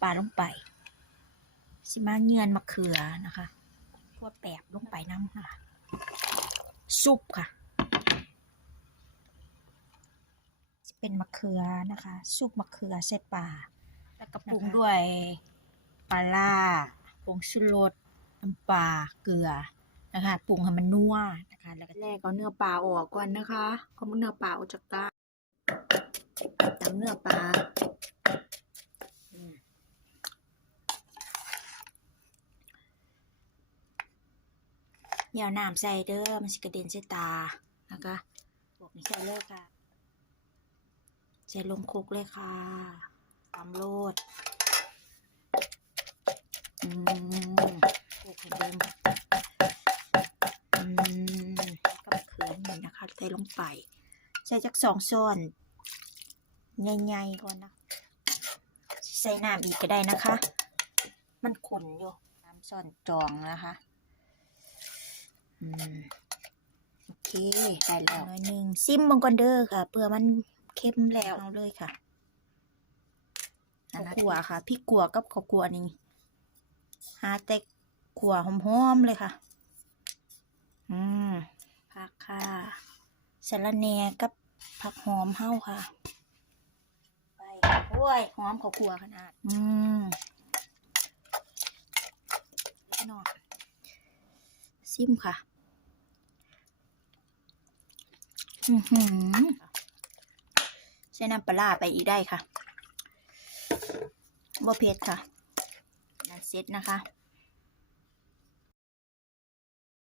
ำปลาลงไป สิมาเงียนมะเขือนะคะพวกแปบลงไปน้ำค่ะซุปค่ะจะเป็นมะเขือนะคะ ซุปมะเขือใส่ปลาแล้วก็ปรุงด้วยปลาล่าผงชูรสน้ำปลาเกลือนะคะปรุงให้มันนัวนะคะ แล้วก็แรกเอาเนื้อปลาออกก่อนนะคะเอาเนื้อปลาออกจากกาตำเนื้อปลา อย่าเอาน้ำใส่เด้อมันสิกระเด็นใส่ตานะคะพวกนี้ใส่เลยค่ะใส่ลงคลุกเลยค่ะตำโลดอืมคลุกให้เดิมอืมกับเขือนี่นะคะ ใส่ลงไป ใส่จักสองช้อนใหญ่ๆก่อนนะ ใส่น้ำอีกก็ได้นะคะ มันขุ่นอยู่ น้ำซ่อนจองนะคะ โอเคได้แล้วหน่อยหนึ่งซิมบังกอนเดอร์ค่ะเพื่อมันเข้มแล้วเอาเลยค่ะข้าวขัวค่ะพริกขัวกับข้าวขัวนี่หาแต่ขัวหอมๆเลยค่ะ อืมผักค่ะสะระแหน่กับผักหอมเฮาค่ะไปโอ้ยหอมข้าวขัวขนาด อืมเล็กน้อยซิมค่ะ อือหือ ใช้น้ำปลาไปอีกได้ค่ะบ่เผ็ดค่ะนั่นเซ็ตนะคะ